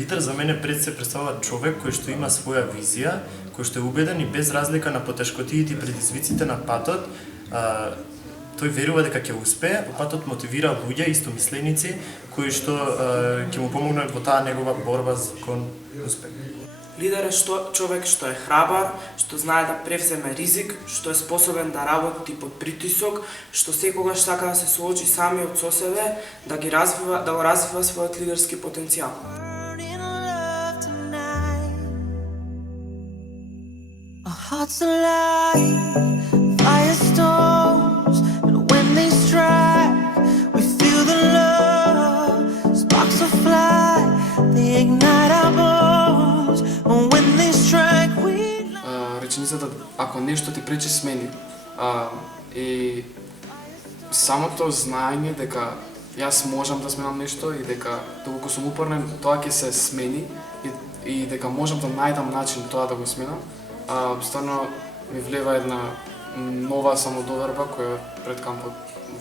Лидер за мене пред се представува човек кој што има своја визија, кој што е убеден и без разлика на потешкотиите и предизвиците на патот, тој верува дека ќе успее, по патот мотивира луѓе истомисленици кои што ќе му помогнат во таа негова борба кон успех. Лидер е човек што е храбар, што знае да превземе ризик, што е способен да работи под притисок, што секогаш сака да се соочи самиот со себе, да го развива својот лидерски потенцијал. Hearts alive, firestorms, and when they strike, we feel the love. Sparks will fly, they ignite our bones. And when they strike, we. Реченицата ако нешто ти пречи смени, и самото знаење дека јас можам да сменам нешто и дека доколку сум упорен тоа ќе се смени и дека можам да најдам начин тоа да го сменам. Стварно ми влева една нова самодоверба која пред кампот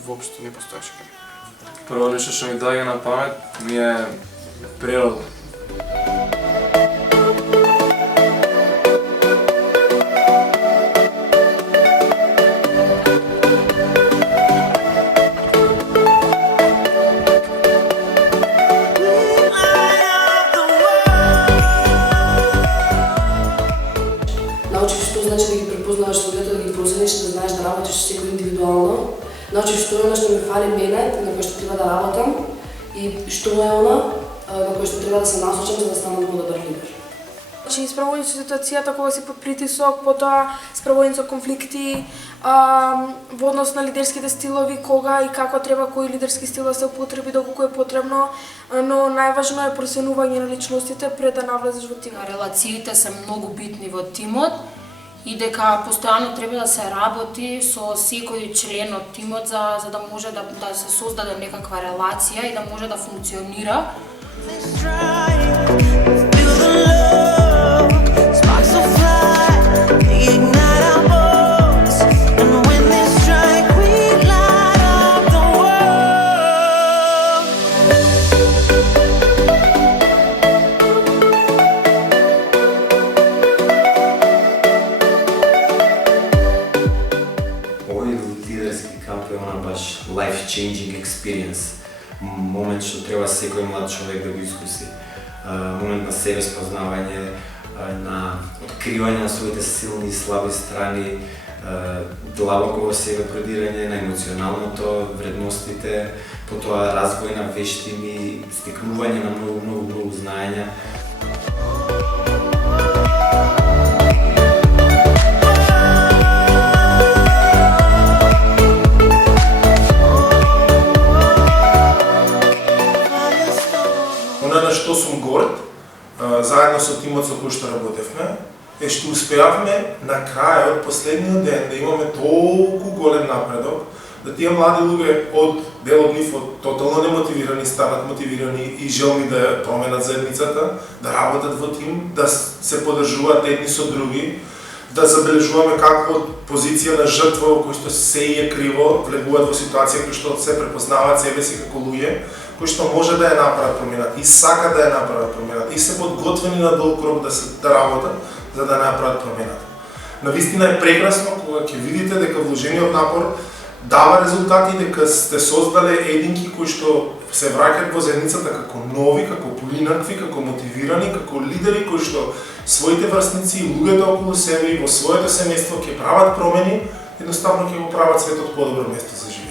воопшто не постоеше. Прво нешто што ми доаѓа на памет ми е природа. Научиш што значи да ги препознаваш луѓето, да ги процениш, да знаеш да работиш секој индивидуално. Научиш што е она што ми фали мене, на кој што треба да работам и што е она на кој што треба да се насочам за да станам подобар лидер. Значи, справување со ситуацијата кога си под притисок, потоа справување со конфликти, во однос на лидерските стилови, кога и како треба кој лидерски стил да се употреби, доколку е потребно, но најважно е проценување на личностите пред да навлезеш во тимот. Релациите се многу битни во тимот и дека постојано треба да се работи со секој член од тимот за да може да се создаде некаква релација и да може да функционира. Life-changing experience, момент што треба секој млад човек да го искуси, момент на себе спознавање, на откривање на своите силни и слаби страни, длабоко во себе продирање на емоционалното, вредностите, потоа развој на вештини, стекнување на многу знаења. На што сум горд, заедно со тимот со кој што работевме, е што успеавме на крајот, последниот ден, да имаме толку голем напредок, да тие млади луѓе од дел од нив тотално немотивирани, станат мотивирани и желни да променат заедницата, да работат во тим, да се поддржуваат едни со други, да забележуваме како од позиција на жртва во кој што се е криво, влегуваат во ситуација кој што се препознаваат себе си како луѓе, кои што може да ја направат променат и сака да ја направат променат и се подготвени на долг рок да работат за да направат променат. Навистина е прекрасно кога ќе видите дека вложениот напор дава резултати, дека сте создале единки кои што се враќаат во заедницата како нови, како поинакви, како мотивирани, како лидери кои што своите врсници и луѓето околу себе и во своето семејство ќе прават промени, едноставно ќе го прават светот подобро место за живот.